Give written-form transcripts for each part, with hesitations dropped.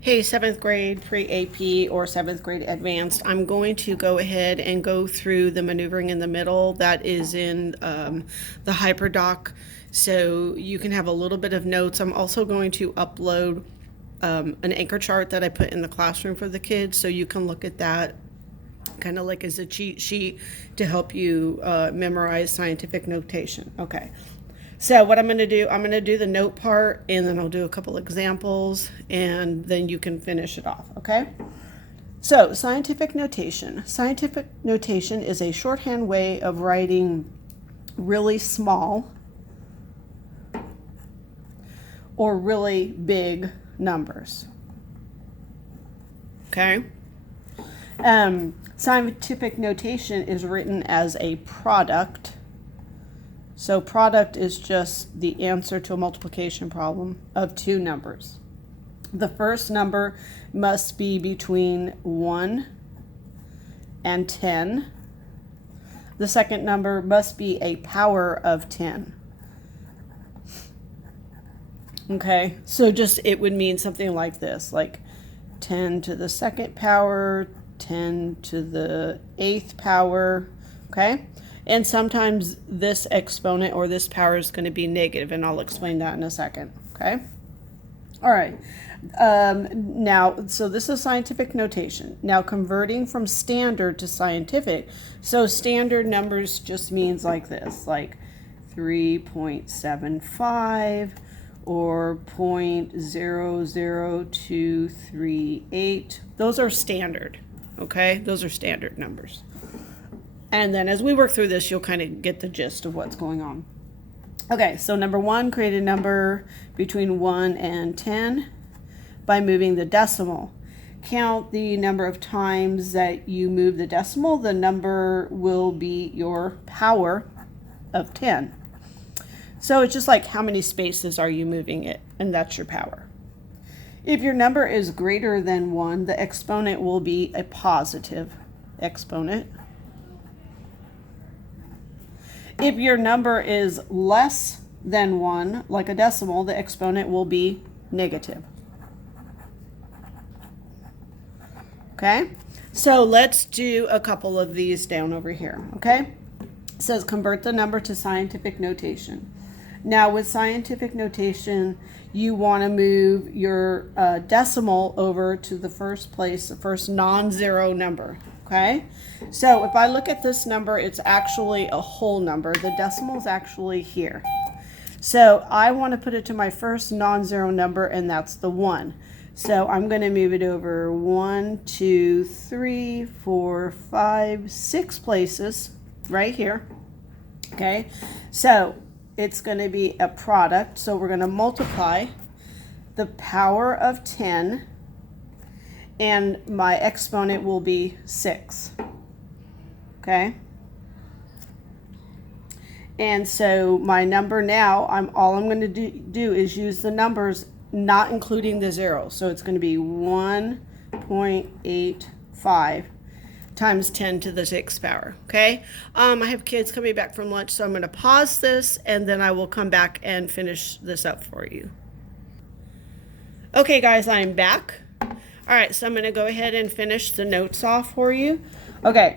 Hey, 7th grade pre-AP or 7th grade advanced, I'm going to go ahead and go through the maneuvering in the middle that is in the HyperDoc, so you can have a little bit of notes. I'm also going to upload an anchor chart that I put in the classroom for the kids, so you can look at that kind of like as a cheat sheet to help you memorize scientific notation. Okay. So what I'm going to do the note part, and then I'll do a couple examples, and then you can finish it off, okay? So scientific notation. Scientific notation is a shorthand way of writing really small or really big numbers, okay? Scientific notation is written as a product. So product is just the answer to a multiplication problem of two numbers. The first number must be between 1 and 10. The second number must be a power of 10. Okay, so just it would mean something like this, like 10 to the second power, 10 to the 8th power, okay? And sometimes this exponent or this power is going to be negative, and I'll explain that in a second, okay? All right. Now, so this is scientific notation. Now, converting from standard to scientific. So standard numbers just means like this, like 3.75 or 0.00238. Those are standard, okay? Those are standard numbers. And then as we work through this, you'll kind of get the gist of what's going on. Okay, so number one, create a number between 1 and 10 by moving the decimal. Count the number of times that you move the decimal. The number will be your power of 10. So it's just like how many spaces are you moving it, and that's your power. If your number is greater than 1, the exponent will be a positive exponent. If your number is less than 1, like a decimal, the exponent will be negative. Okay, so let's do a couple of these down over here, okay? It says convert the number to scientific notation. Now with scientific notation, you want to move your decimal over to the first place, the first non-zero number. Okay, so if I look at this number, it's actually a whole number. The decimal is actually here. So I want to put it to my first non-zero number, and that's the 1. So I'm going to move it over 1, 2, 3, 4, 5, 6 places right here. Okay, so it's going to be a product. So we're going to multiply the power of 10. And my exponent will be 6, okay? And so my number now, all I'm going to do is use the numbers, not including the zero. So it's going to be 1.85 times 10 to the 6th power, okay? I have kids coming back from lunch, so I'm going to pause this, and then I will come back and finish this up for you. Okay, guys, I'm back. All right, so I'm going to go ahead and finish the notes off for you. Okay,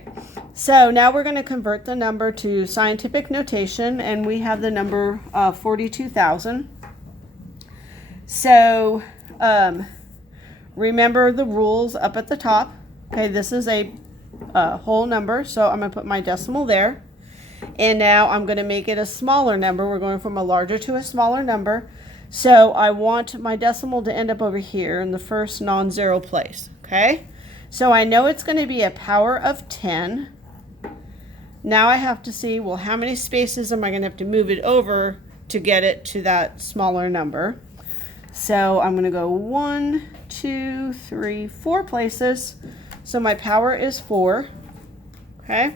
so now we're going to convert the number to scientific notation, and we have the number 42,000. So remember the rules up at the top. Okay, this is a whole number, so I'm going to put my decimal there. And now I'm going to make it a smaller number. We're going from a larger to a smaller number. So I want my decimal to end up over here in the first non-zero place, okay? So I know it's going to be a power of 10. Now I have to see, well, how many spaces am I going to have to move it over to get it to that smaller number? So I'm going to go 1, 2, 3, 4 places. So my power is 4, okay?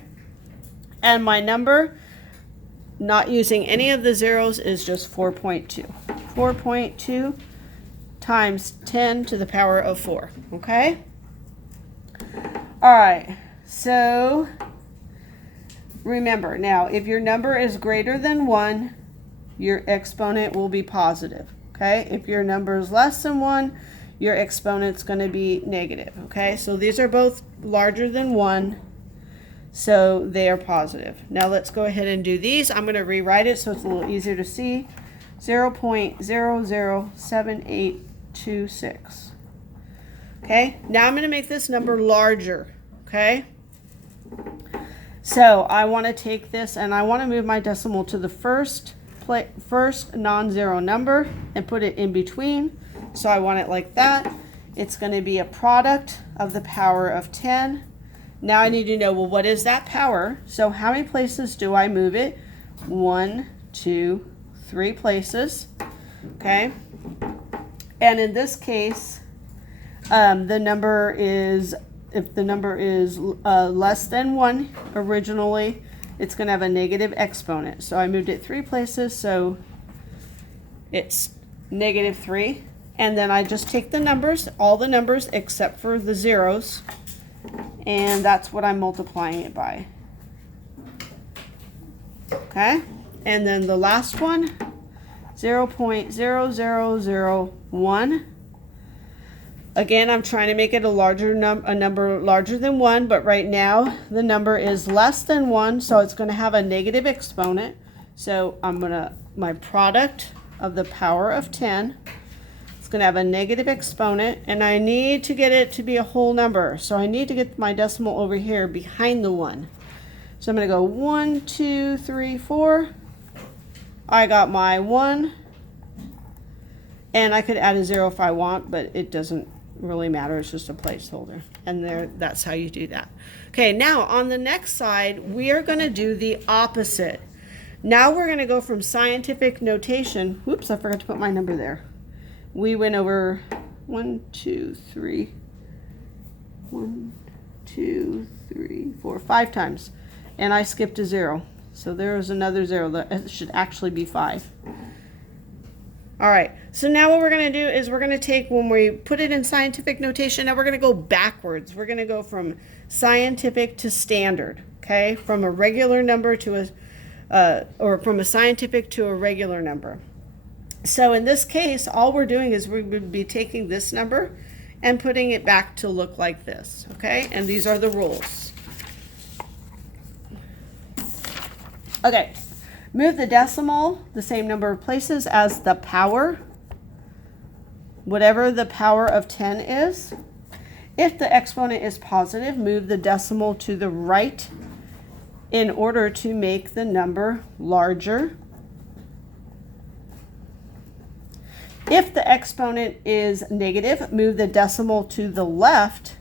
And my number, not using any of the zeros, is just 4.2. 4.2 times 10 to the power of 4, okay? All right, so remember, now if your number is greater than 1, your exponent will be positive, okay? If your number is less than 1, your exponent's going to be negative. Okay, so these are both larger than 1, so they are positive. Now let's go ahead and do these. I'm going to rewrite it so it's a little easier to see. 0.007826. Okay, now I'm going to make this number larger. Okay, so I want to take this and I want to move my decimal to the first non-zero number and put it in between. So I want it like that. It's going to be a product of the power of 10. Now I need to know, well, what is that power? So how many places do I move it? 1, 2, 3 places. Okay, and in this case, the number is, if the number is less than 1 originally, it's going to have a negative exponent. So I moved it 3 places, so it's -3. And then I just take the numbers, all the numbers except for the zeros, and that's what I'm multiplying it by. Okay, and then the last one, 0.0001. Again, I'm trying to make it a number larger than 1, but right now the number is less than 1, so it's going to have a negative exponent. So my product of the power of 10, it's going to have a negative exponent, and I need to get it to be a whole number. So I need to get my decimal over here behind the 1. So I'm going to go 1, 2, 3, 4. I got my 1, and I could add a 0 if I want, but it doesn't really matter. It's just a placeholder, and that's how you do that. Okay, now on the next side we are going to do the opposite. Now we're going to go from scientific notation. Whoops, I forgot to put my number there. We went over 1, 2, 3, 1, 2, 3, 4, 5 times, and I skipped a 0, so there's another 0. That should actually be 5. All right, so now what we're going to do is we're going to take, when we put it in scientific notation, now we're going to go backwards. We're going to go from scientific to standard, okay? From a regular number to or from a scientific to a regular number. So in this case, all we're doing is we would be taking this number and putting it back to look like this, okay? And these are the rules. Okay. Move the decimal the same number of places as the power, whatever the power of 10 is. If the exponent is positive, move the decimal to the right in order to make the number larger. If the exponent is negative, move the decimal to the left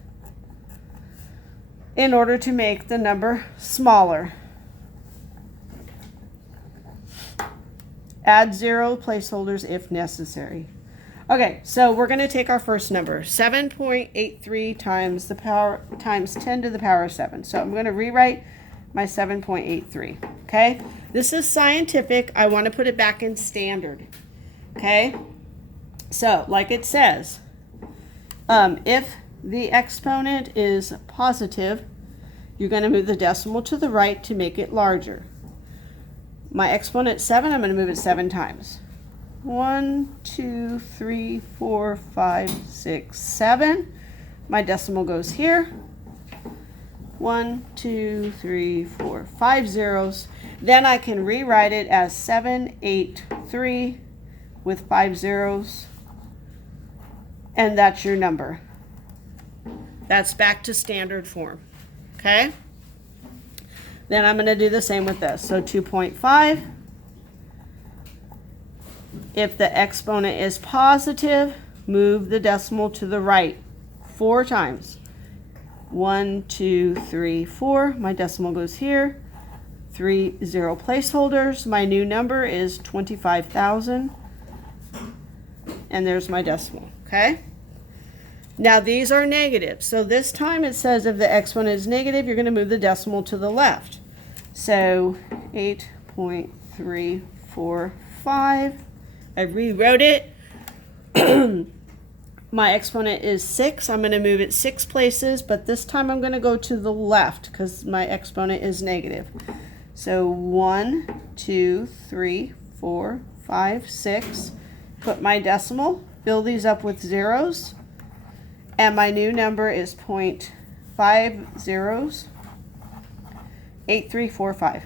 in order to make the number smaller. Add 0 placeholders if necessary. Okay, so we're going to take our first number, 7.83 times 10 to the power of 7. So I'm going to rewrite my 7.83. Okay, this is scientific. I want to put it back in standard. Okay, so like it says, if the exponent is positive, you're going to move the decimal to the right to make it larger. My exponent 7, I'm going to move it 7 times. 1, 2, 3, 4, 5, 6, 7. My decimal goes here. 1, 2, 3, 4, 5 zeros. Then I can rewrite it as 783 with 5 zeros. And that's your number. That's back to standard form. Okay? Then I'm going to do the same with this. So 2.5. If the exponent is positive, move the decimal to the right 4 times. 1, 2, 3, 4. My decimal goes here. 3 0 placeholders. My new number is 25,000. And there's my decimal. Okay? Now these are negative. So this time it says if the exponent is negative, you're going to move the decimal to the left. So 8.345. I rewrote it. My exponent is 6. I'm going to move it 6 places, but this time I'm going to go to the left because my exponent is negative. So 1, 2, 3, 4, 5, 6. Put my decimal, fill these up with zeros. And my new number is 0.508345.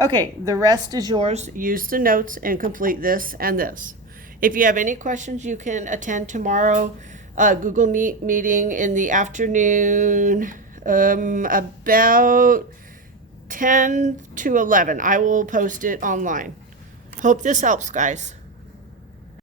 Okay, the rest is yours. Use the notes and complete this and this. If you have any questions, you can attend tomorrow Google Meet meeting in the afternoon, about 10 to 11. I will post it online. Hope this helps, guys.